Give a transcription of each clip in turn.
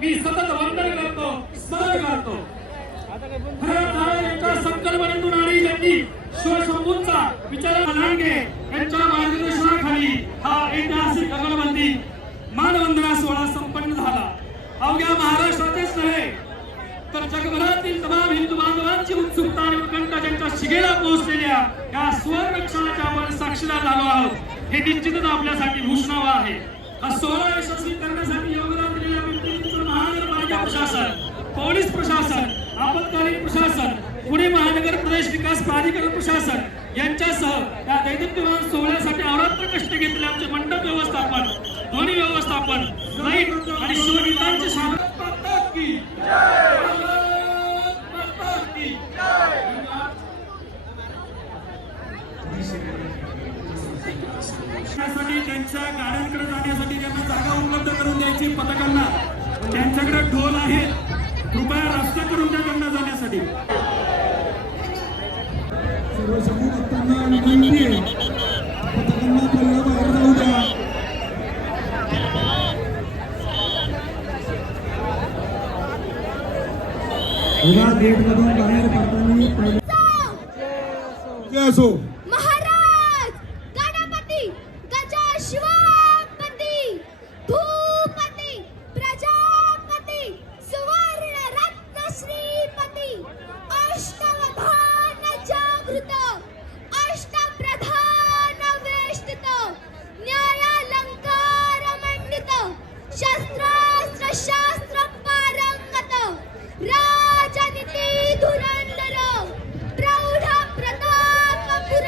मी सतत वंदन करतो स्मरण करतो. खरं संकल्पनेतून आणि त्यांनी शिवशंभूंचा विचार लांडगे यांच्या मार्गदर्शनाखाली हा ऐतिहासिक अगरबंदी मानवंदना सोहळा संपन्न झाला. अवघ्या महाराष्ट्रातच नव्हे तर जगभरातील तमाम हिंदू बांधवांची उत्सुकता आणि उत्कंठा ज्यांच्या शिगेला पोहोचलेल्या या सुवर्ण क्षणाच्या आपण साक्षीदार झालो आहोत हे निश्चितच आपल्यासाठी भूषणावं आहे. हा सोहळा यशस्वी करण्यासाठी योगदान महानगरपालिका प्रशासन पोलीस प्रशासन आपत्कालीन प्रशासन पुणे महानगर प्रदेश विकास प्राधिकरण प्रशासन यांच्यासह या दैनंदिन सोहळ्यासाठी अवरात्र कष्ट घेतले आमचे मंडप व्यवस्थापन ध्वनी व्यवस्थापन लाइट आणि शिवगीतांचे स्वागत की त्यांच्या गाड्यांकडे जाण्यासाठी त्यांना जागा उपलब्ध करून द्यायची पथकांना. त्यांच्याकडे ढोल आहेत कृपया रस्ते करून त्यांना जाण्यासाठी. बाहेर असो.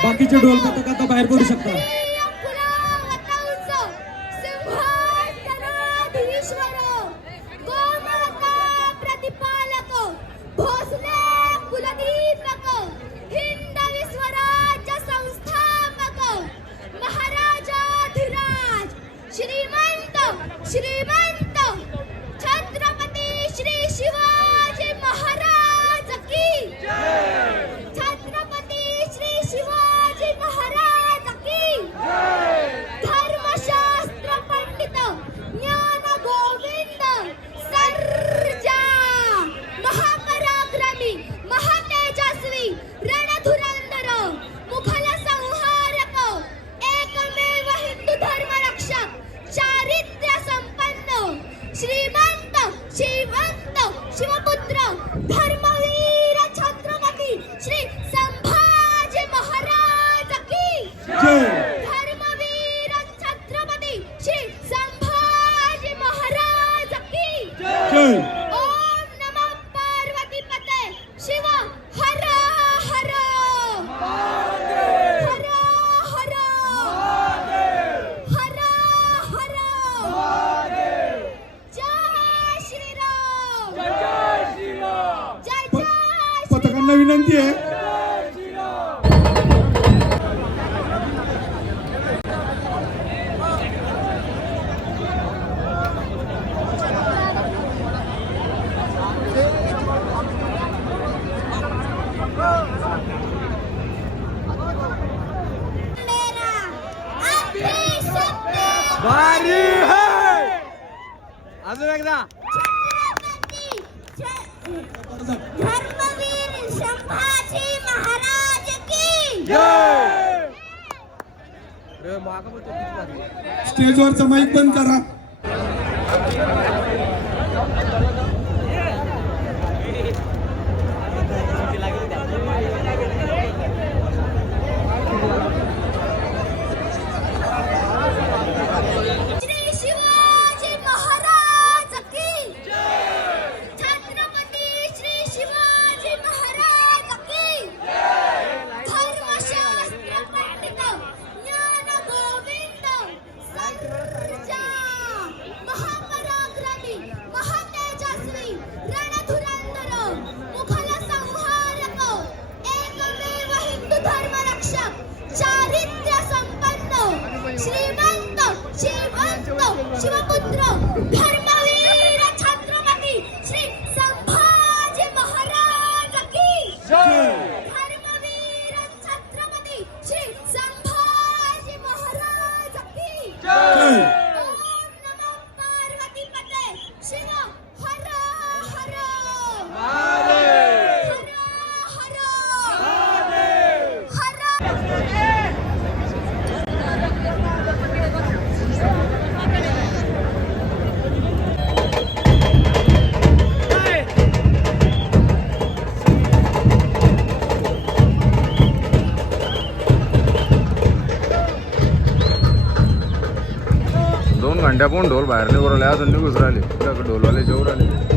बाकीचे ढोल पथक आता बाहेर पडू शकता पुत्र धर्मवीर छत्रपती श्री संभाजी महाराज की। जय। पथकांना विनंती आहे. भारी है! अजून एकदा. धर्मवीर संभाजी महाराज की जय. स्टेजवरचा माईक बंद करा शिवपुत्र धर्मवीर दोन घंट्या पण ढोल बाहेर निघू राहिले अजून निघूच राहिले ढोलवाले जेवू राहिले